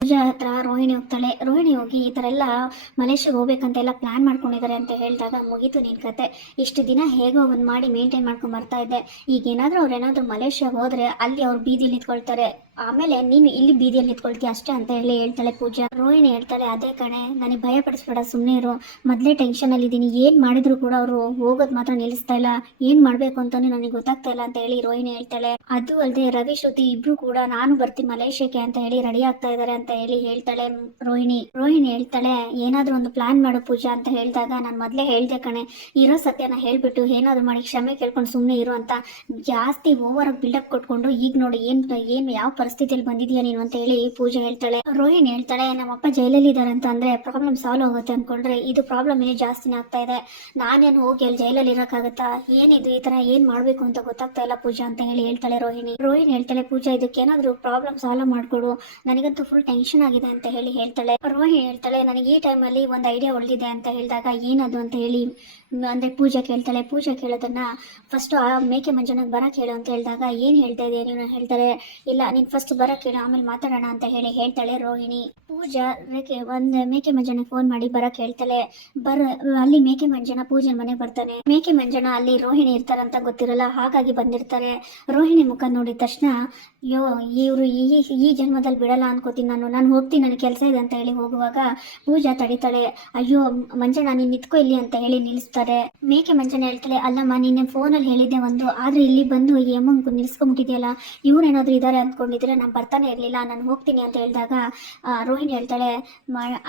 ಪೂಜಾ ಹತ್ರ ರೋಹಿಣಿ ಹೋಗ್ತಾಳೆ. ರೋಹಿಣಿ ಹೋಗಿ ಈ ಥರ ಎಲ್ಲ ಮಲೇಷ್ಯಾಗೆ ಹೋಗ್ಬೇಕಂತ ಎಲ್ಲ ಪ್ಲಾನ್ ಮಾಡ್ಕೊಂಡಿದ್ದಾರೆ ಅಂತ ಹೇಳಿದಾಗ ಮುಗೀತು ನಿನ್ ಕತೆ. ಇಷ್ಟು ದಿನ ಹೇಗೋ ಒಂದು ಮಾಡಿ ಮೇಂಟೈನ್ ಮಾಡ್ಕೊಂಡು ಬರ್ತಾ ಇದ್ದೆ. ಈಗ ಏನಾದರೂ ಅವ್ರು ಏನಾದರೂ ಮಲೇಷ್ಯಾಗೆ ಹೋದ್ರೆ ಅಲ್ಲಿ ಅವ್ರು ಬೀದಿ ನಿಂತ್ಕೊಳ್ತಾರೆ. ಆಮೇಲೆ ನೀನು ಇಲ್ಲಿ ಬೀದಿಯಲ್ಲಿ ನಿಂತ್ಕೊಳ್ತೀಯ ಅಷ್ಟೇ ಅಂತ ಹೇಳಿ ಹೇಳ್ತಾಳೆ ಪೂಜಾ. ರೋಹಿಣಿ ಹೇಳ್ತಾಳೆ, ಅದೇ ಕಣೆ, ನನಗೆ ಭಯ ಪಡಿಸ್ಬೇಡ ಸುಮ್ಮನೆ ಇರು. ಮೊದಲೇ ಟೆನ್ಷನಲ್ಲಿ ಇದ್ದೀನಿ ಏನು ಮಾಡಿದ್ರು ಕೂಡ ಅವರು ಹೋಗೋದು ಮಾತ್ರ ನಿಲ್ಲಿಸ್ತಾ ಇಲ್ಲ. ಏನು ಮಾಡಬೇಕು ಅಂತಾನೆ ನನಗೆ ಗೊತ್ತಾಗ್ತಾ ಇಲ್ಲ ಅಂತ ಹೇಳಿ ರೋಹಿಣಿ ಹೇಳ್ತಾಳೆ. ಅದು ಅಲ್ಲದೆ ರವಿ, ಶ್ರುತಿ ಇಬ್ರು ಕೂಡ ನಾನು ಬರ್ತೀನಿ ಮಲೇಷ್ಯಾಕ್ಕೆ ಅಂತ ಹೇಳಿ ರೆಡಿ ಆಗ್ತಾ ಇದ್ದಾರೆ ಅಂತ ಹೇಳಿ ಹೇಳ್ತಾಳೆ ರೋಹಿಣಿ. ರೋಹಿಣಿ ಹೇಳ್ತಾಳೆ, ಏನಾದರೂ ಒಂದು ಪ್ಲಾನ್ ಮಾಡು ಪೂಜಾ ಅಂತ ಹೇಳಿದಾಗ ನಾನು ಮೊದಲೇ ಹೇಳ್ದೆ ಕಣೆ, ಇರೋ ಸತ್ಯನ ಹೇಳ್ಬಿಟ್ಟು ಏನಾದರೂ ಮಾಡಿ, ಕ್ಷಮೆ ಕೇಳ್ಕೊಂಡು ಸುಮ್ಮನೆ ಇರು ಅಂತ ಜಾಸ್ತಿ ಓವರ್ ಬಿಲ್ಡಪ್ ಕೊಟ್ಕೊಂಡು ಈಗ ನೋಡಿ ಏನ್ ಏನ್, ಯಾವ ಪರಿಸ್ಥಿತಿಯಲ್ಲಿ ಬಂದಿದ್ಯಾ ನೀನು ಅಂತ ಹೇಳಿ ಪೂಜೆ ಹೇಳ್ತಾಳೆ. ರೋಹಿಣಿ ಹೇಳ್ತಾಳೆ, ನಮ್ಮಪ್ಪ ಜೈಲಲ್ಲಿ ಇದ್ದಾರೆ ಅಂತ ಅಂದ್ರೆ ಪ್ರಾಬ್ಲಮ್ ಸಾಲ್ವ್ ಆಗುತ್ತೆ ಅನ್ಕೊಂಡ್ರೆ ಇದು ಪ್ರಾಬ್ಲಮ್ ಏನೇ ಜಾಸ್ತಿನೇ ಆಗ್ತಾ ಇದೆ. ನಾನೇನು ಹೋಗಿ ಅಲ್ಲಿ ಜೈಲಲ್ಲಿ ಇರೋಕ್ಕಾಗತ್ತಾ? ಏನಿದು ಈ ತರ ಏನ್ ಮಾಡ್ಬೇಕು ಅಂತ ಗೊತ್ತಾಗ್ತಾ ಇಲ್ಲ ಪೂಜಾ ಅಂತ ಹೇಳಿ ಹೇಳ್ತಾಳೆ ರೋಹಿಣಿ. ರೋಹಿಣಿ ಹೇಳ್ತಾಳೆ, ಪೂಜಾ, ಇದಕ್ಕೆ ಏನಾದ್ರು ಪ್ರಾಬ್ಲಮ್ ಸಾಲ್ವ್ ಮಾಡ್ಕೊಡು. ನನಗಂತೂ ಫುಲ್ ಟೆನ್ಷನ್ ಆಗಿದೆ ಅಂತ ಹೇಳಿ ಹೇಳ್ತಾಳೆ. ರೋಹಿಣಿ ಹೇಳ್ತಾಳೆ, ನನಗೆ ಈ ಟೈಮಲ್ಲಿ ಒಂದು ಐಡಿಯಾ ಉಳಿದಿದೆ ಅಂತ ಹೇಳಿದಾಗ ಏನದು ಅಂತ ಹೇಳಿ ಅಂದ್ರೆ ಪೂಜಾ ಕೇಳ್ತಾಳೆ. ಪೂಜಾ ಕೇಳೋದನ್ನ ಫಸ್ಟ್ ಆ ಮೇಕೆ ಮಂಜನಾಗ ಬರಕ್ ಹೇಳು ಅಂತ ಹೇಳಿದಾಗ ಏನ್ ಹೇಳ್ತಾ ಇದೆಯಾ ನೀನು? ಹೇಳ್ತಾರೆ ಇಲ್ಲ, ನೀನ್ ಫಸ್ಟ್ ಬರಕ್ ಹೇಳು ಆಮೇಲೆ ಮಾತಾಡೋಣ ಅಂತ ಹೇಳಿ ಹೇಳ್ತಾಳೆ ರೋಹಿಣಿ. ಪೂಜಾ, ಮೇಕೆ ಒಂದ್ ಮೇಕೆ ಮಂಜನ ಫೋನ್ ಮಾಡಿ ಬರಕ್ ಹೇಳ್ತಾಳೆ. ಬರ, ಅಲ್ಲಿ ಮೇಕೆ ಮಂಜನ ಪೂಜೆ ಮನೆಗೆ ಬರ್ತಾನೆ. ಮೇಕೆ ಮಂಜನ ಅಲ್ಲಿ ರೋಹಿಣಿ ಇರ್ತಾರಂತ ಗೊತ್ತಿರಲ್ಲ, ಹಾಗಾಗಿ ಬಂದಿರ್ತಾರೆ. ರೋಹಿಣಿ ಮುಖ ನೋಡಿದ ತಕ್ಷಣ, ಅಯ್ಯೋ, ಇವರು ಈ ಈ ಜನ್ಮದಲ್ಲಿ ಬಿಡಲ್ಲ ಅನ್ಕೋತೀನಿ ನಾನು. ನಾನು ಹೋಗ್ತೀನಿ, ನನಗೆ ಕೆಲಸ ಇದೆ ಅಂತ ಹೇಳಿ ಹೋಗುವಾಗ ಪೂಜಾ ತಡಿತಾಳೆ. ಅಯ್ಯೋ, ಮಂಜಣ್ಣ, ನೀನ್ ನಿತ್ಕೋ ಇಲ್ಲಿ ಅಂತ ಹೇಳಿ ನಿಲ್ಲಿಸ್ತಾರೆ ಮೇಕೆ ಮಂಜಣ್ಣ ಹೇಳ್ತಾಳೆ, ಅಲ್ಲಮ್ಮ, ನಿನ್ನೆ ಫೋನಲ್ಲಿ ಹೇಳಿದ್ದೆ ಒಂದು. ಆದ್ರೆ ಇಲ್ಲಿ ಬಂದು ಈ ಅಮ್ಮಂಗ್ ನಿಲ್ಸ್ಕೊಂಡ್ಬಿಟ್ಟಿದ್ಯಲ್ಲ ಏನಾದ್ರು ಇದಾರೆ ಅಂದ್ಕೊಂಡಿದ್ರೆ ನಾನು ಬರ್ತಾನೆ ಇರಲಿಲ್ಲ, ನಾನು ಹೋಗ್ತೀನಿ ಅಂತ ಹೇಳಿದಾಗ ರೋಹಿಣಿ ಹೇಳ್ತಾಳೆ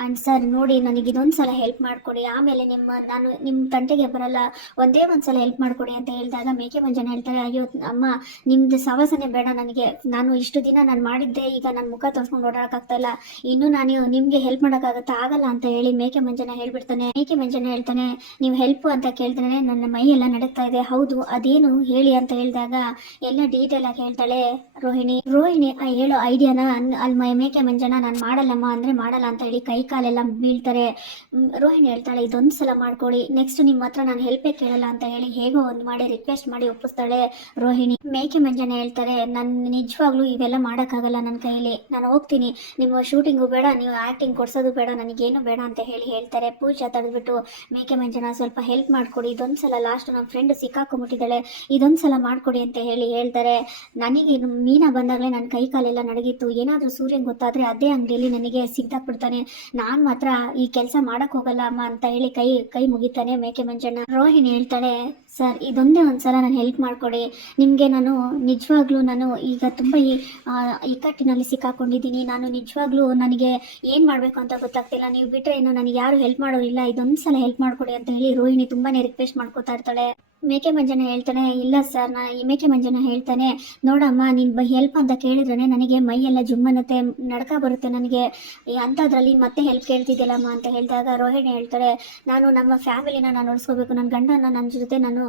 ಅಂಡ್ ಸರ್ ನೋಡಿ ನನಗೆ ಇದೊಂದು ಸಲ ಹೆಲ್ಪ್ ಮಾಡಿಕೊಡಿ, ಆಮೇಲೆ ನಿಮ್ಮ, ನಾನು ನಿಮ್ಮ ತಂಟೆಗೆ ಬರಲ್ಲ, ಒಂದೇ ಒಂದು ಸಲ ಹೆಲ್ಪ್ ಮಾಡಿಕೊಡಿ ಅಂತ ಹೇಳಿದಾಗ ಮೇಕೆ ಮಂಜನ ಹೇಳ್ತಾಳೆ, ಅಯ್ಯೋ, ಅಮ್ಮ, ನಿಮ್ದು ಸವಾಸನೆ ಬೇಡ ನನಗೆ, ನಾನು ಇಷ್ಟು ದಿನ ನಾನು ಮಾಡಿದ್ದೆ, ಈಗ ನನ್ನ ಮುಖ ತೋರಿಸ್ಕೊಂಡು ಓಡಾಡಕ್ಕಾಗ್ತಾ ಇಲ್ಲ, ಇನ್ನು ನಾನು ನಿಮ್ಗೆ ಹೆಲ್ಪ್ ಮಾಡೋಕ್ಕಾಗತ್ತಾ, ಆಗಲ್ಲ ಅಂತ ಹೇಳಿ ಮೇಕೆ ಮಂಜನ ಹೇಳ್ಬಿಡ್ತಾನೆ, ಮೇಕೆ ಮಂಜನ ಹೇಳ್ತಾನೆ, ನೀವು ಹೆಲ್ಪ್ ಅಂತ ಕೇಳ್ತಾನೆ ನನ್ನ ಮೈ ಎಲ್ಲ ನಡಕ್ತಾ ಇದೆ, ಹೌದು, ಅದೇನು ಹೇಳಿ ಅಂತ ಹೇಳಿದಾಗ, ಎಲ್ಲ ಡೀಟೇಲ್ ಆಗಿ ಹೇಳ್ತಾಳೆ ರೋಹಿಣಿ ರೋಹಿಣಿ ಹೇಳೋ ಐಡಿಯಾನ ಅಲ್ಲಿ ಮೇಕೆ ಮಂಜಣ್ಣ, ನಾನು ಮಾಡಲ್ಲಮ್ಮ, ಅಂದ್ರೆ ಮಾಡಲ್ಲ ಅಂತ ಹೇಳಿ ಕೈ ಕಾಲೆಲ್ಲ ಬೀಳ್ತಾರೆ. ರೋಹಿಣಿ ಹೇಳ್ತಾಳೆ ಇದೊಂದು ಸಲ ಮಾಡ್ಕೊಳ್ಳಿ. ನೆಕ್ಸ್ಟ್ ನಿಮ್ಮ ಹತ್ರ ನಾನು ಹೆಲ್ಪೇ ಕೇಳಲ್ಲ ಅಂತ ಹೇಳಿ ಹೇಗೋ ಒಂದು ಮಾಡಿ ರಿಕ್ವೆಸ್ಟ್ ಮಾಡಿ ಒಪ್ಪಿಸ್ತಾಳೆ ರೋಹಿಣಿ. ಮೇಕೆ ಮಂಜಣ್ಣ ಹೇಳ್ತಾರೆ, ನಾನು ನಿಜವಾಗ್ಲೂ ಇವೆಲ್ಲ ಮಾಡೋಕ್ಕಾಗಲ್ಲ ನನ್ನ ಕೈಲಿ. ನಾನು ಹೋಗ್ತೀನಿ. ನಿಮ್ಮ ಶೂಟಿಂಗು ಬೇಡ, ನೀವು ಆ್ಯಕ್ಟಿಂಗ್ ಕೊಡ್ಸೋದು ಬೇಡ, ನನಗೇನು ಬೇಡ ಅಂತ ಹೇಳಿ ಹೇಳ್ತಾರೆ. ಪೂಜಾ ತಡೆದ್ಬಿಟ್ಟು, ಮೇಕೆ ಮಂಜಣ್ಣ, ಸ್ವಲ್ಪ ಹೆಲ್ಪ್ ಮಾಡಿಕೊಡಿ. ಇದೊಂದು ಸಲ ಲಾಸ್ಟ್ ನಮ್ಮ ಫ್ರೆಂಡ್ ಸಿಕ್ಕಾಕೊಂಬಿಟ್ಟಿದ್ದಾಳೆ ಇದೊಂದು ಸಲ ಮಾಡಿಕೊಡಿ ಅಂತ ಹೇಳಿ ಹೇಳ್ತಾರೆ. ನನಗೆ ಮೀನಾ ಬಂದಾಗಲೇ ನನ್ನ ಕೈ ಕಾಲೆಲ್ಲ ನಡಗಿತ್ತು. ಏನಾದರೂ ಸೂರ್ಯನ್ ಗೊತ್ತಾದರೆ ಅದೇ ಅಂಗಡಿಯಲ್ಲಿ ನನಗೆ ಸಿಗ್ದಾಕ್ಬಿಡ್ತಾನೆ. ನಾನು ಮಾತ್ರ ಈ ಕೆಲಸ ಮಾಡಕ್ ಹೋಗಲ್ಲ ಅಮ್ಮ ಅಂತ ಹೇಳಿ ಕೈ ಕೈ ಮುಗಿತಾನೆ ಮೇಕೆ ಮಂಜಣ್ಣ. ರೋಹಿಣಿ ಹೇಳ್ತಾಳೆ, ಸರ್, ಇದೊಂದೇ ಒಂದ್ಸಲ ನಾನು ಹೆಲ್ಪ್ ಮಾಡಿಕೊಡಿ. ನಿಮಗೆ ನಾನು ನಿಜವಾಗ್ಲೂ ನಾನು ಈಗ ತುಂಬ ಈ ಇಕ್ಕಟ್ಟಿನಲ್ಲಿ ಸಿಕ್ಕಾಕೊಂಡಿದ್ದೀನಿ. ನಾನು ನಿಜವಾಗ್ಲೂ ನನಗೆ ಏನು ಮಾಡಬೇಕು ಅಂತ ಗೊತ್ತಾಗ್ತಿಲ್ಲ. ನೀವು ಬಿಟ್ಟರೆ ಇನ್ನು ನನಗೆ ಯಾರು ಹೆಲ್ಪ್ ಮಾಡೋರಿಲ್ಲ ಇದೊಂದು ಸಲ ಹೆಲ್ಪ್ ಮಾಡಿಕೊಡಿ ಅಂತ ಹೇಳಿ ರೋಹಿಣಿ ತುಂಬಾ ರಿಕ್ವೆಸ್ಟ್ ಮಾಡ್ಕೋತಾ ಇರ್ತಾಳೆ. ಮೇಕೆ ಮಂಜನ ಹೇಳ್ತಾನೆ, ಇಲ್ಲ ಸರ್, ನಾ ಈ ಮೇಕೆ ಮಂಜನ ಹೇಳ್ತಾನೆ, ನೋಡಮ್ಮ, ನೀನು ಹೆಲ್ಪ್ ಅಂತ ಕೇಳಿದ್ರೆ ನನಗೆ ಮೈಯೆಲ್ಲ ಜುಮ್ಮನತ್ತೆ ನಡ್ಕ ಬರುತ್ತೆ ನನಗೆ. ಅಂಥದ್ರಲ್ಲಿ ಮತ್ತೆ ಹೆಲ್ಪ್ ಕೇಳ್ತಿದ್ದಿಲ್ಲಮ್ಮ ಅಂತ ಹೇಳಿದಾಗ ರೋಹಿಣಿ ಹೇಳ್ತಾಳೆ, ನಾನು ನಮ್ಮ ಫ್ಯಾಮಿಲಿನ ನಾನು ಉಳಿಸ್ಕೋಬೇಕು ನನ್ನ ಗಂಡನ ನನ್ನ ಜೊತೆ ನಾನು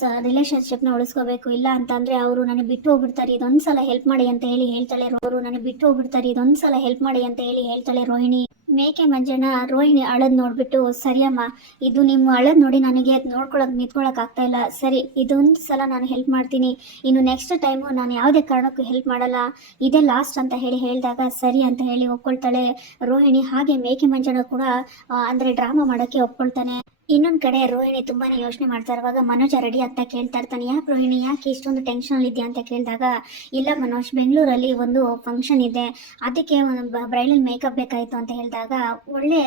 ಸ ರಿಲೇಷನ್ಶಿಪ್ನ ಉಳಿಸ್ಕೋಬೇಕು, ಇಲ್ಲ ಅಂತಂದ್ರೆ ಅವರು ನನಗೆ ಬಿಟ್ಟು ಹೋಗ್ಬಿಡ್ತಾರೆ ಇದೊಂದು ಸಲ ಹೆಲ್ಪ್ ಮಾಡಿ ಅಂತ ಹೇಳಿ ಹೇಳ್ತಾಳೆ ಅವರು ನನಗೆ ಬಿಟ್ಟು ಹೋಗ್ಬಿಡ್ತಾರೆ ಇದೊಂದು ಸಲ ಹೆಲ್ಪ್ ಮಾಡಿ ಅಂತ ಹೇಳಿ ಹೇಳ್ತಾಳೆ ರೋಹಿಣಿ. ಮೇಕೆ ಮಂಜಣ್ಣ ರೋಹಿಣಿ ಅಳದ್ ನೋಡ್ಬಿಟ್ಟು, ಸರಿಯಮ್ಮ, ಇದು ನಿಮ್ಮ ಅಳದ್ ನೋಡಿ ನನಗೆ ನೋಡ್ಕೊಳಕ್ ನಿಂತ್ಕೊಳಕ್ ಆಗ್ತಾ ಇಲ್ಲ. ಸರಿ, ಇದೊಂದು ಸಲ ನಾನು ಹೆಲ್ಪ್ ಮಾಡ್ತೀನಿ. ಇನ್ನು ನೆಕ್ಸ್ಟ್ ಟೈಮು ನಾನು ಯಾವುದೇ ಕಾರಣಕ್ಕೂ ಹೆಲ್ಪ್ ಮಾಡಲ್ಲ. ಇದೇ ಲಾಸ್ಟ್ ಅಂತ ಹೇಳಿ ಹೇಳಿದಾಗ, ಸರಿ ಅಂತ ಹೇಳಿ ಒಪ್ಕೊಳ್ತಾಳೆ. ರೋಹಿಣಿ ಹಾಗೆ ಮೇಕೆ ಮಂಜಣ್ಣ ಕೂಡ ಅಂದ್ರೆ ಡ್ರಾಮಾ ಮಾಡೋಕ್ಕೆ ಒಪ್ಕೊಳ್ತಾನೆ. ಇನ್ನೊಂದ್ ಕಡೆ ರೋಹಿಣಿ ತುಂಬಾನೇ ಯೋಚನೆ ಮಾಡ್ತಾ ಇರುವಾಗ ಮನೋಜ ರೆಡಿ ಅಂತ ಕೇಳ್ತಾ ಇರ್ತಾನೆ. ಯಾಕೆ ರೋಹಿಣಿ? ಯಾಕೆ ಇಷ್ಟೊಂದು ಟೆನ್ಷನ್ ಇದೆಯಾ ಅಂತ ಕೇಳಿದಾಗ, ಇಲ್ಲ ಮನೋಜ್, ಬೆಂಗಳೂರಲ್ಲಿ ಒಂದು ಫಂಕ್ಷನ್ ಇದೆ. ಅದಕ್ಕೆ ಒಂದು ಬ್ರೈಡಲ್ ಮೇಕಪ್ ಬೇಕಾಯಿತು ಅಂತ ಹೇಳಿದಾಗ, ಒಳ್ಳೆ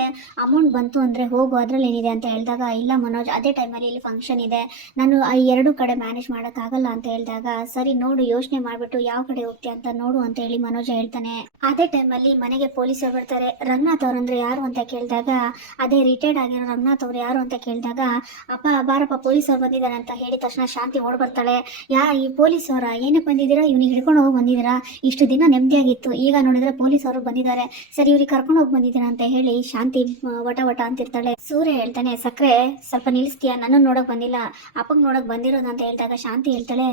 ಅಮೌಂಟ್ ಬಂತು ಅಂದ್ರೆ ಹೋಗು ಅದ್ರಲ್ಲಿ ಏನಿದೆ ಅಂತ ಹೇಳಿದಾಗ, ಇಲ್ಲ ಮನೋಜ್, ಅದೇ ಟೈಮಲ್ಲಿ ಇಲ್ಲಿ ಫಂಕ್ಷನ್ ಇದೆ. ನಾನು ಆ ಎರಡು ಕಡೆ ಮ್ಯಾನೇಜ್ ಮಾಡೋಕ್ಕಾಗಲ್ಲ ಅಂತ ಹೇಳಿದಾಗ, ಸರಿ ನೋಡು, ಯೋಚನೆ ಮಾಡ್ಬಿಟ್ಟು ಯಾವ ಕಡೆ ಹೋಗ್ತೀಯ ಅಂತ ನೋಡು ಅಂತ ಹೇಳಿ ಮನೋಜ್ ಹೇಳ್ತಾನೆ. ಅದೇ ಟೈಮಲ್ಲಿ ಮನೆಗೆ ಪೊಲೀಸರು ಬರ್ತಾರೆ. ರಂಗನಾಥ್ ಅವ್ರಂದ್ರೆ ಯಾರು ಅಂತ ಕೇಳಿದಾಗ, ಅದೇ ರಿಟೈರ್ಡ್ ಆಗಿರೋ ರಂಗನಾಥ್ ಅವ್ರು ಯಾರು ಅಂತ ಕೇಳಿದಾಗ, ಅಪ್ಪ, ಬಾರಪ್ಪ ಪೊಲೀಸರು ಬಂದಿದ್ದಾರೆ ಅಂತ ಹೇಳಿದ ತಕ್ಷಣ ಶಾಂತಿ ಓಡ್ ಬರ್ತಾಳೆ. ಯಾ, ಈ ಪೊಲೀಸವರ? ಏನಕ್ಕೆ ಬಂದಿದ್ದೀರಾ? ಇವ್ನಿಗೆ ಹಿಡ್ಕೊಂಡು ಹೋಗಿ ಬಂದಿದ್ದೀರಾ? ಇಷ್ಟು ದಿನ ನೆಮ್ಮದಿಯಾಗಿತ್ತು. ಈಗ ನೋಡಿದ್ರೆ ಪೊಲೀಸವರು ಬಂದಿದ್ದಾರೆ. ಸರಿ, ಇವ್ರಿಗೆ ಕರ್ಕೊಂಡು ಹೋಗಿ ಬಂದಿದ್ದೀರಾ ಅಂತ ಹೇಳಿ ಶಾಂತಿ ವಟ ವಟ ಅಂತಿರ್ತಾಳೆ. ಸೂರ್ಯ ಹೇಳ್ತಾನೆ, ಸಕ್ರೆ, ಸ್ವಲ್ಪ ನಿಲ್ಲಿಸ್ತೀಯಾ? ನಾನು ನೋಡಕ್ ಬಂದಿಲ್ಲ. ಅಪ್ಪಂಗ್ ನೋಡಕ್ ಬಂದಿರೋದು ಅಂತ ಹೇಳಿದಾಗ ಶಾಂತಿ ಹೇಳ್ತಾಳೆ,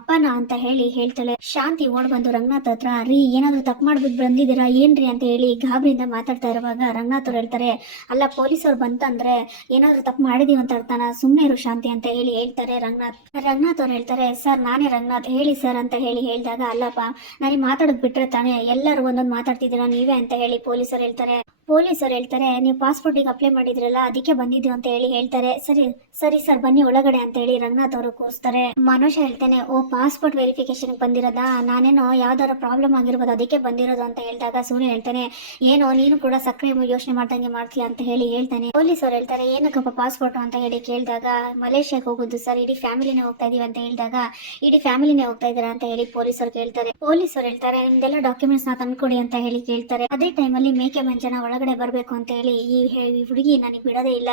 ಅಪ್ಪನ? ಅಂತ ಹೇಳಿ ಹೇಳ್ತಾಳೆ. ಶಾಂತಿ ಓಡ್ ಬಂದು ರಂಗನಾಥ್ ಹತ್ರ, ರೀ, ಏನಾದ್ರು ತಪ್ಪು ಮಾಡ್ಬಿಟ್ಟು ಬಂದಿದ್ದೀರಾ? ಏನ್ರಿ? ಅಂತ ಹೇಳಿ ಗಾಬರಿಯಿಂದ ಮಾತಾಡ್ತಾ ಇರುವಾಗ ರಂಗನಾಥ್ ಅವ್ರು ಹೇಳ್ತಾರೆ, ಅಲ್ಲ ಪೊಲೀಸರು ಬಂತಂದ್ರೆ ಏನಾದ್ರು ಏನಾದ್ರು ತಪ್ಪು ಮಾಡಿದೀವಿ ಅಂತ ಅರ್ಥನ? ಸುಮ್ಮನೆ ಇರು ಶಾಂತಿ ಅಂತ ಹೇಳಿ ಹೇಳ್ತಾರೆ ರಂಗನಾಥ್. ರಂಗನಾಥ್ ಅವ್ರು ಹೇಳ್ತಾರೆ, ಸರ್, ನಾನೇ ರಂಗನಾಥ್. ಹೇಳಿ ಸರ್ ಅಂತ ಹೇಳಿ ಹೇಳಿದಾಗ, ಅಲ್ಲಪ್ಪ ನನಗೆ ಮಾತಾಡೋದು ಬಿಟ್ರೆ ತಾನೇ ಎಲ್ಲರೂ ಒಂದೊಂದು ಮಾತಾಡ್ತಿದ್ದೀರಾ? ನೀವೇ ಅಂತ ಹೇಳಿ ಪೊಲೀಸರು ಹೇಳ್ತಾರೆ. ಪೊಲೀಸರು ಹೇಳ್ತಾರೆ, ನೀವು ಪಾಸ್ಪೋರ್ಟಿಗೆ ಅಪ್ಲೈ ಮಾಡಿದ್ರಲ್ಲ, ಅದಕ್ಕೆ ಬಂದಿದ್ದೀವಿ ಅಂತ ಹೇಳಿ ಹೇಳ್ತಾರೆ. ಸರಿ ಸರಿ ಸರ್, ಬನ್ನಿ ಒಳಗಡೆ ಅಂತ ಹೇಳಿ ರಂಗನಾಥ್ ಅವರು ಕೂರಿಸ್ತಾರೆ. ಮನೋಜ್ ಹೇಳ್ತಾನೆ, ಓ ಪಾಸ್ಪೋರ್ಟ್ ವೆರಿಫಿಕೇಶನ್ ಬಂದಿರೋದಾ? ನಾನೇನೋ ಯಾವ್ದಾರು ಪ್ರಾಬ್ಲಮ್ ಆಗಿರ್ಬೋದು, ಅದಕ್ಕೆ ಬಂದಿರೋದು ಅಂತ ಹೇಳಿದಾಗ ಸೂರ್ಯ ಹೇಳ್ತಾನೆ, ಏನೋ, ನೀನು ಕೂಡ ಸಕ್ರಿಯ ಯೋಚನೆ ಮಾಡ್ದಂಗೆ ಮಾಡ್ತೀಯ? ಅಂತ ಹೇಳಿ ಹೇಳ್ತಾನೆ. ಪೊಲೀಸರು ಹೇಳ್ತಾರೆ, ಏನಕ್ಕಪ್ಪ ಪಾಸ್ಪೋರ್ಟ್ ಅಂತ ಹೇಳಿ ಕೇಳಿದಾಗ, ಮಲೇಷ್ಯಾಗೆ ಹೋಗೋದು ಸರ್ ಇಡೀ ಫ್ಯಾಮಿಲಿನೇ ಹೋಗ್ತಾ ಇದೀವಿ ಅಂತ ಹೇಳಿದಾಗ, ಇಡೀ ಫ್ಯಾಮಿಲಿನೇ ಹೋಗ್ತಾ ಇದ್ದೀರಾ ಅಂತ ಹೇಳಿ ಪೊಲೀಸರು ಕೇಳ್ತಾರೆ. ಪೊಲೀಸರು ಹೇಳ್ತಾರೆ, ನಿಮ್ದೆಲ್ಲ ಡಾಕ್ಯುಮೆಂಟ್ಸ್ನ ತಂದ್ಕೊಡಿ ಅಂತ ಹೇಳಿ ಕೇಳ್ತಾರೆ. ಅದೇ ಟೈಮಲ್ಲಿ ಮೇಕೆ ಮಂಜನ ಒಳಗಡೆ ಬರಬೇಕು ಅಂತ ಹೇಳಿ, ಈ ಹುಡುಗಿ ನನಗೆ ಬಿಡೋದೇ ಇಲ್ಲ.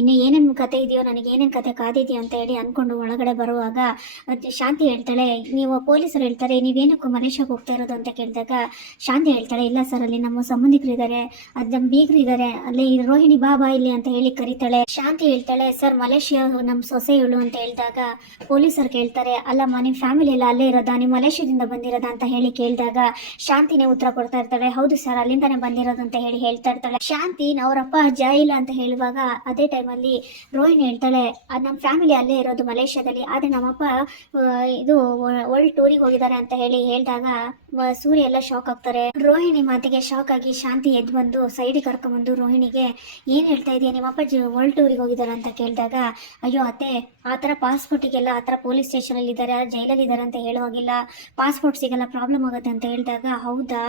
ಇನ್ನು ಏನೇನು ಕತೆ ಇದೆಯೋ, ನನಗೆ ಏನೇನು ಕತೆ ಕಾದಿದೆಯೋ ಅಂತ ಹೇಳಿ ಅನ್ಕೊಂಡು ಒಳಗಡೆ ಬರುವಾಗ ಶಾಂತಿ ಹೇಳ್ತಾಳೆ, ನೀವು ಪೊಲೀಸರು ಹೇಳ್ತಾರೆ, ನೀವೇನಕ್ಕೂ ಮಲೇಷ್ಯಾಗೆ ಹೋಗ್ತಾ ಇರೋದು ಅಂತ ಕೇಳಿದಾಗ, ಶಾಂತಿ ಹೇಳ್ತಾಳೆ, ಇಲ್ಲ ಸರ್ ಅಲ್ಲಿ ನಮ್ಮ ಸಂಬಂಧಿಕರು ಇದ್ದಾರೆ ಅದ್ ನಮ್ಮ ಬೀಗರು ಇದ್ದಾರೆ ಅಲ್ಲಿ ರೋಹಿಣಿ ಬಾಬಾ ಇಲ್ಲಿ ಅಂತ ಹೇಳಿ ಕರೀತಾಳೆ. ಶಾಂತಿ ಹೇಳ್ತಾಳೆ, ಸರ್, ಮಲೇಷಿಯಾ ನಮ್ಮ ಸೊಸೆ ಇವಳು ಅಂತ ಹೇಳಿದಾಗ ಪೊಲೀಸರು ಕೇಳ್ತಾರೆ, ಅಲ್ಲಮ್ಮ ನಿಮ್ಮ ಫ್ಯಾಮಿಲಿ ಎಲ್ಲ ಅಲ್ಲೇ ಇರೋದಾ? ನೀವು ಮಲೇಷ್ಯಾದಿಂದ ಬಂದಿರೋದಾ? ಅಂತ ಹೇಳಿ ಕೇಳಿದಾಗ ಶಾಂತಿನೇ ಉತ್ತರ ಕೊಡ್ತಾ ಇರ್ತಾಳೆ, ಹೌದು ಸರ್, ಅಲ್ಲಿಂದಾನೆ ಬಂದಿರೋದು ಅಂತ ಹೇಳಿ ಹೇಳ್ತಾ ಇರ್ತಾಳೆ. ಶಾಂತಿ ಅವರಪ್ಪ ಅಜ್ಜ ಅಂತ ಹೇಳುವಾಗ ಅದೇ ಟೈಮಲ್ಲಿ ರೋಹಿಣಿ ಹೇಳ್ತಾಳೆ ನಮ್ಮ ಫ್ಯಾಮಿಲಿ ಅಲ್ಲೇ ಇರೋದು ಮಲೇಷ್ಯಾದಲ್ಲಿ, ಆದ್ರೆ ನಮ್ಮಪ್ಪ ಇದು ವರ್ಲ್ಡ್ ಟೂರಿಗೆ ಹೋಗಿದ್ದಾರೆ ಅಂತ ಹೇಳಿ ಹೇಳಿದಾಗ ಸೂರ್ಯ ಎಲ್ಲ ಶಾಕ್ ಆಗ್ತಾರೆ. ರೋಹಿಣಿ ಮಾತಿಗೆ ಶಾಕ್ ಆಗಿ ಶಾಂತಿ ಎದ್ದು ಬಂದು ಸೈಡಿಗೆ ಕರ್ಕೊಂಡ್ಬಂದು ರೋಹಿಣಿಗೆ, ಏನ್ ಹೇಳ್ತಾ ಇದೆಯಾ? ನಿಮ್ಮಪ್ಪ ವರ್ಲ್ಡ್ ಟೂರಿಗೆ ಹೋಗಿದ್ದಾರೆ ಅಂತ ಕೇಳಿದಾಗ, ಅಯ್ಯೋ ಅತ್ತೆ, ಆ ಥರ ಪಾಸ್ಪೋರ್ಟಿಗೆಲ್ಲ, ಆ ಥರ ಪೊಲೀಸ್ ಸ್ಟೇಷನಲ್ಲಿ ಇದ್ದಾರೆ ಜೈಲಲ್ಲಿ ಇದ್ದಾರೆ ಅಂತ ಹೇಳುವಾಗಿಲ್ಲ ಪಾಸ್ಪೋರ್ಟ್ ಸಿಗಲ್ಲ, ಪ್ರಾಬ್ಲಮ್ ಆಗುತ್ತೆ ಅಂತ ಹೇಳಿದಾಗ, ಹೌದಾ,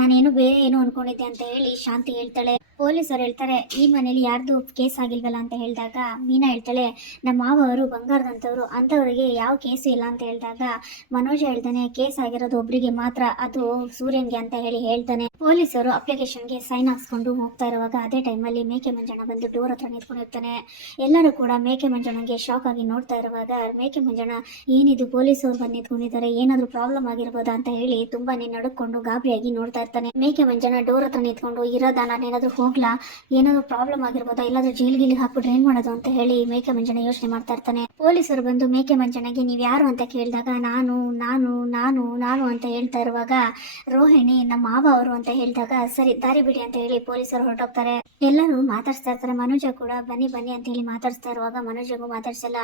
ನಾನೇನು ಬೇರೆ ಏನು ಅನ್ಕೊಂಡಿದ್ದೆ? ಅಂತ ಹೇಳಿ ಶಾಂತಿ ಹೇಳ್ತಾಳೆ. ಪೊಲೀಸರು ಹೇಳ್ತಾರೆ, ಈ ಮನೇಲಿ ಯಾರ್ದು ಕೇಸ್ ಆಗಿಲ್ವಲ್ಲ? ಅಂತ ಹೇಳಿದಾಗ, ಮೀನಾ ಹೇಳ್ತಾಳೆ, ನಮ್ಮ ಮಾವ ಅವರು ಬಂಗಾರದಂಥವ್ರು, ಅಂಥವ್ರಿಗೆ ಯಾವ ಕೇಸು ಇಲ್ಲ ಅಂತ ಹೇಳಿದಾಗ, ಮನೋಜ್ ಹೇಳ್ತಾನೆ ಕೇಸ್ ಆಗಿರೋದು ಒಬ್ರಿಗೆ ಮಾತ್ರ, ಅದು ಸೂರ್ಯನ್ಗೆ ಅಂತ ಹೇಳಿ ಹೇಳ್ತಾನೆ ಪೊಲೀಸರು ಅಪ್ಲಿಕೇಶನ್ಗೆ ಸೈನ್ ಹಾಕ್ಸ್ಕೊಂಡು ಹೋಗ್ತಾ ಇರುವಾಗ ಅದೇ ಟೈಮಲ್ಲಿ ಮೇಕೆ ಮಂಜಣ್ಣ ಬಂದು ಡೋರ್ ಹತ್ರ ನಿಂತ್ಕೊಂಡಿರ್ತಾನೆ ಎಲ್ಲರೂ ಕೂಡ ಮೇಕೆ ಮಂಜಣ್ಣಗೆ ಶಾಕ್ ಆಗಿ ನೋಡ್ತಾ ಇರುವಾಗ, ಮೇಕೆ ಮಂಜಣ್ಣ, ಏನಿದು? ಪೊಲೀಸರು ಬಂದು ನಿಂತ್ಕೊಂಡಿದ್ದಾರೆ, ಏನಾದರೂ ಪ್ರಾಬ್ಲಮ್ ಆಗಿರ್ಬೋದಾ? ಅಂತ ಹೇಳಿ ತುಂಬಾನೇ ನಡುಕೊಂಡು ಗಾಬರಿಯಾಗಿ ನೋಡ್ತಾ ಇರ್ತಾನೆ. ಮೇಕೆ ಮಂಜಣ್ಣ ಡೋರ್ ಹತ್ರ ನಿಂತ್ಕೊಂಡು ಇರೋದಾ ನಾನೇನಾದ್ರೂ ಹೋಗ್ಲಾ? ಏನಾದ್ರು ಪ್ರಾಬ್ಲಮ್ ಆಗಿರ್ಬೋದಾ? ಇಲ್ಲಾದ್ರೂ ಜೈಲ್ ಗಿಲ್ ಹಾಕ್ಬಿಟ್ರೆ ಏನ್ ಮಾಡೋದು ಅಂತ ಹೇಳಿ ಮೇಕೆ ಮಂಜಣ್ಣ ಯೋಚನೆ ಮಾಡ್ತಾ ಇರ್ತಾನೆ. ಪೊಲೀಸರು ಬಂದು ಮೇಕೆ ಮಂಜಣ್ಣಗೆ ನೀವ್ ಯಾರು ಅಂತ ಕೇಳಿದಾಗ, ನಾನು ನಾನು ನಾನು ನಾನು ಅಂತ ಹೇಳ್ತಾ ಇರುವಾಗ ರೋಹಿಣಿ, ನಮ್ಮ ಮಾವ ಅವರು ಅಂತ ಹೇಳಿದಾಗ, ಸರಿ, ದಾರಿ ಬಿಡಿ ಅಂತ ಹೇಳಿ ಪೊಲೀಸರು ಹೊರಟೋಗ್ತಾರೆ. ಎಲ್ಲರೂ ಮಾತಾಡ್ಸ್ತಾ ಇರ್ತಾರೆ. ಮನುಜ ಕೂಡ ಬನ್ನಿ ಬನ್ನಿ ಅಂತ ಹೇಳಿ ಮಾತಾಡ್ಸ್ತಾ ಇರುವಾಗ ಮನೋಜಗೂ ಮಾತಾಡ್ಸಲ್ಲ.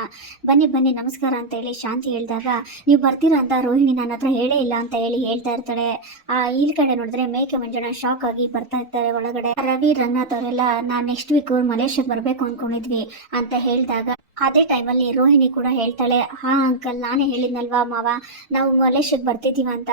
ಬನ್ನಿ ಬನ್ನಿ, ನಮಸ್ಕಾರ ಅಂತ ಹೇಳಿ ಶಾಂತಿ ಹೇಳಿದಾಗ, ನೀವು ಬರ್ತೀರಾ ಅಂತ ರೋಹಿಣಿ ನನ್ನ ಹತ್ರ ಹೇಳೇ ಇಲ್ಲ ಅಂತ ಹೇಳಿ ಹೇಳ್ತಾ ಇರ್ತಾಳೆ. ಆ, ಈ ಕಡೆ ನೋಡಿದ್ರೆ ಮೇಕೆ ಮಂಜುಣ ಶಾಕ್ ಆಗಿ ಬರ್ತಾ ಇರ್ತಾರೆ ಒಳಗಡೆ. ರವಿ ರಂಗನಾಥ್ ಅವರೆಲ್ಲ ನಾ ನೆಕ್ಸ್ಟ್ ವೀಕ್ ಮಲೇಷ್ಯಾಗೆ ಬರ್ಬೇಕು ಅನ್ಕೊಂಡಿದ್ವಿ, ಅಂತ ಹೇಳಿದಾಗ ಅದೇ ಟೈಮಲ್ಲಿ ರೋಹಿಣಿ ಕೂಡ ಹೇಳ್ತಾಳೆ, ಹಾ ಅಂಕಲ್ ನಾನೇ ಹೇಳಿದ್ನಲ್ವಾ ಮಾವ, ನಾವು ಮಲೇಷ್ಯಾಗ್ ಬರ್ತಿದ್ದೀವ ಅಂತ.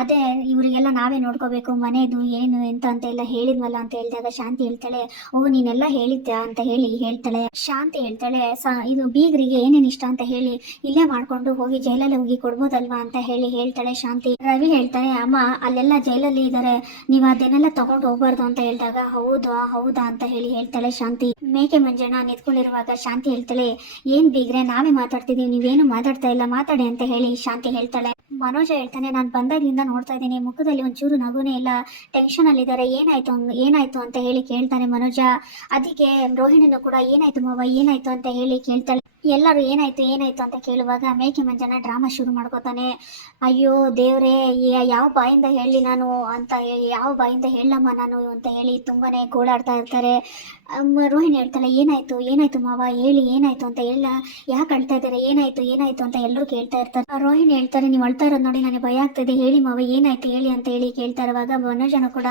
ಅದೇ ಇವರಿಗೆಲ್ಲ ನಾವೇ ನೋಡ್ಕೋಬೇಕು, ಮನೆದು ಏನು ಎಂತ ಅಂತ ಎಲ್ಲ ಹೇಳಿದ್ವಲ್ಲ ಅಂತ ಹೇಳಿದಾಗ ಶಾಂತಿ ಹೇಳ್ತಾಳೆ, ಓ, ನೀನೆಲ್ಲ ಹೇಳಿದ್ದೆ ಅಂತ ಹೇಳಿ ಹೇಳ್ತಾಳೆ. ಶಾಂತಿ ಹೇಳ್ತಾಳೆ, ಸ, ಇದು ಬೀಗರಿಗೆ ಏನೇನು ಇಷ್ಟ ಅಂತ ಹೇಳಿ, ಇಲ್ಲೇ ಮಾಡ್ಕೊಂಡು ಹೋಗಿ ಜೈಲಲ್ಲಿ ಹೋಗಿ ಕೊಡ್ಬೋದಲ್ವಾ ಅಂತ ಹೇಳಿ ಹೇಳ್ತಾಳೆ ಶಾಂತಿ. ರವಿ ಹೇಳ್ತಾನೆ, ಅಮ್ಮ, ಅಲ್ಲೆಲ್ಲ ಜೈಲಲ್ಲಿ ಇದ್ದಾರೆ ನೀವು ಅದನ್ನೆಲ್ಲ ತಗೊಂಡು ಹೋಗ್ಬಾರ್ದು ಅಂತ ಹೇಳಿದಾಗ, ಹೌದಾ ಹೌದಾ ಅಂತ ಹೇಳಿ ಹೇಳ್ತಾಳೆ ಶಾಂತಿ. ಮೇಕೆ ಮಂಜಣ್ಣ ನಿಂತ್ಕೊಂಡಿರುವಾಗ ಶಾಂತಿ ಹೇಳ್ತಾಳೆ ಏನ್ ಬೀಗ್ರೆ ನಾವೇ ಮಾತಾಡ್ತಿದೀವಿ ನೀವೇನು ಮಾತಾಡ್ತಾ ಇಲ್ಲ ಮಾತಾಡಿ ಅಂತ ಹೇಳಿ ಶಾಂತಿ ಹೇಳ್ತಾಳೆ. ಮನೋಜ ಹೇಳ್ತಾನೆ, ನಾನು ಬಂದಾಗ್ಲಿಂದ ನೋಡ್ತಾ ಇದ್ದೀನಿ, ಮುಖದಲ್ಲಿ ಒಂಚೂರು ನಗುನೇ ಇಲ್ಲ ಟೆನ್ಷನ್ ಅಲ್ಲಿದ್ದಾರೆ, ಏನಾಯ್ತು ಏನಾಯ್ತು ಅಂತ ಹೇಳಿ ಕೇಳ್ತಾನೆ ಮನೋಜ. ಅದಕ್ಕೆ ರೋಹಿಣಿನು ಕೂಡ, ಏನಾಯ್ತು ಮಾವ, ಏನಾಯ್ತು ಅಂತ ಹೇಳಿ ಕೇಳ್ತಾಳೆ. ಎಲ್ಲರೂ ಏನಾಯ್ತು ಏನಾಯ್ತು ಅಂತ ಕೇಳುವಾಗ ಮೇಕೆ ಮಂಜನ ಡ್ರಾಮಾ ಶುರು ಮಾಡ್ಕೋತಾನೆ. ಅಯ್ಯೋ ದೇವ್ರೇ ಯಾವ ಬಾಯಿಂದ ಹೇಳಿ ನಾನು ಅಂತ ಯಾವ ಬಾಯಿಂದ ಹೇಳಮ್ಮ ನಾನು ಅಂತ ಹೇಳಿ ತುಂಬಾನೇ ಗೋಳಾಡ್ತಾ ಇರ್ತಾರೆ. ರೋಹಿಣಿ ಹೇಳ್ತಾಳೆ, ಏನಾಯ್ತು ಏನಾಯ್ತು ಮಾವ, ಹೇಳಿ, ಏನಾಯ್ತು ಅಂತ ಹೇಳ ಯಾಕೆ ಅಳ್ತಾ ಇದ್ದಾರೆ, ಏನಾಯ್ತು ಏನಾಯ್ತು ಅಂತ ಎಲ್ಲರೂ ಕೇಳ್ತಾ ಇರ್ತಾರೆ. ರೋಹಿಣಿ ಹೇಳ್ತಾರೆ, ನೀವು ಅಳ್ತಾ ಇರೋದು ನೋಡಿ ನನಗೆ ಭಯ ಆಗ್ತದೆ. ಹೇಳಿ ಮಾವ, ಏನಾಯ್ತು ಹೇಳಿ ಅಂತ ಹೇಳಿ ಕೇಳ್ತಾ ಇರುವಾಗ ಮನೋಜನ ಕೂಡ,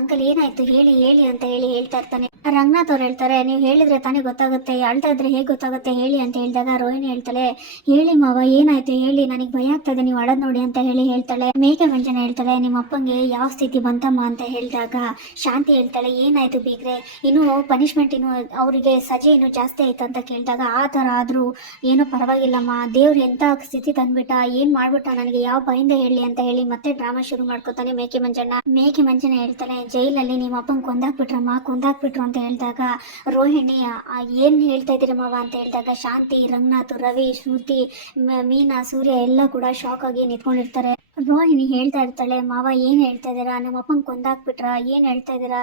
ಅಂಕಲ್ ಏನಾಯ್ತು? ಹೇಳಿ ಹೇಳಿ ಅಂತ ಹೇಳಿ ಹೇಳ್ತಾ ಇರ್ತಾನೆ. ರಂಗನಾಥ್ ಅವ್ರು ಹೇಳ್ತಾರೆ, ನೀವು ಹೇಳಿದ್ರೆ ತಾನೇ ಗೊತ್ತಾಗುತ್ತೆ, ಅಳ್ತಾ ಇದ್ರೆ ಹೇಗೆ ಗೊತ್ತಾಗುತ್ತೆ ಹೇಳಿ ಅಂತ ಹೇಳಿದಾಗ ರೋಹಿಣಿ ಹೇಳ್ತಾಳೆ, ಹೇಳಿ ಮಾವ, ಏನಾಯ್ತು ಹೇಳಿ, ನನಗೆ ಭಯ ಆಗ್ತದೆ, ನೀವು ಅಳದ್ ನೋಡಿ ಅಂತ ಹೇಳಿ ಹೇಳ್ತಾಳೆ. ಮೇಕೆ ಮಂಜನ ಹೇಳ್ತಾಳೆ, ನಿಮ್ಮ ಅಪ್ಪಂಗೆ ಯಾವ ಸ್ಥಿತಿ ಬಂತಮ್ಮ? ಅಂತ ಹೇಳಿದಾಗ ಶಾಂತಿ ಹೇಳ್ತಾಳೆ, ಏನಾಯ್ತು ಬೀಗ್ರೆ? ಇನ್ನು ಪನಿಷ್ಮೆಂಟ್ ಇನ್ನು ಅವರಿಗೆ ಸಜೆ ಇನ್ನು ಜಾಸ್ತಿ ಆಯ್ತು ಅಂತ ಕೇಳಿದಾಗ, ಆ ಥರ ಆದ್ರೂ ಏನೂ ಪರವಾಗಿಲ್ಲಮ್ಮ, ದೇವ್ರು ಎಂತ ಸ್ಥಿತಿ ತಂದ್ಬಿಟ್ಟ, ಏನ್ ಮಾಡ್ಬಿಟ್ಟ ನನಗೆ, ಯಾವ ಭಯಿಂದ ಹೇಳಿ ಅಂತ ಹೇಳಿ ಮತ್ತೆ ಡ್ರಾಮಾ ಶುರು ಮಾಡ್ಕೊತಾನೆ ಮೇಕೆ ಮಂಜಣ್ಣ ಮೇಕೆ ಮಂಜಣ್ಣ ಹೇಳ್ತಾಳೆ, ಜೈಲಲ್ಲಿ ನಿಮ್ಮ ಅಪ್ಪನ್ ಕೊಂದಾಕ್ಬಿಟ್ರಮ್ಮ, ಕೊಂದಾಕ್ಬಿಟ್ರು ಅಂತ ಹೇಳಿದಾಗ ರೋಹಿಣಿ ಏನು ಹೇಳ್ತಾ ಇದ್ದೀರಿ ಮಾವ? ಅಂತ ಹೇಳಿದಾಗ, ಶಾಂತಿ ರಂಗನಾಥ್ ರವಿ ಶ್ರುತಿ ಮೀನಾ, ಸೂರ್ಯ ಎಲ್ಲ ಕೂಡ ಶಾಕ್ ಆಗಿ ನಿಂತ್ಕೊಂಡಿರ್ತಾರೆ. ರೋಹಿಣಿ ಹೇಳ್ತಾ ಇರ್ತಾಳೆ, ಮಾವ, ಏನ್ ಹೇಳ್ತಾ ಇದ್ದೀರಾ? ನಮ್ಮ ಅಪ್ಪನ್ ಕೊಂದಾಕ್ಬಿಟ್ರ? ಏನ್ ಹೇಳ್ತಾ ಇದ್ದೀರಾ?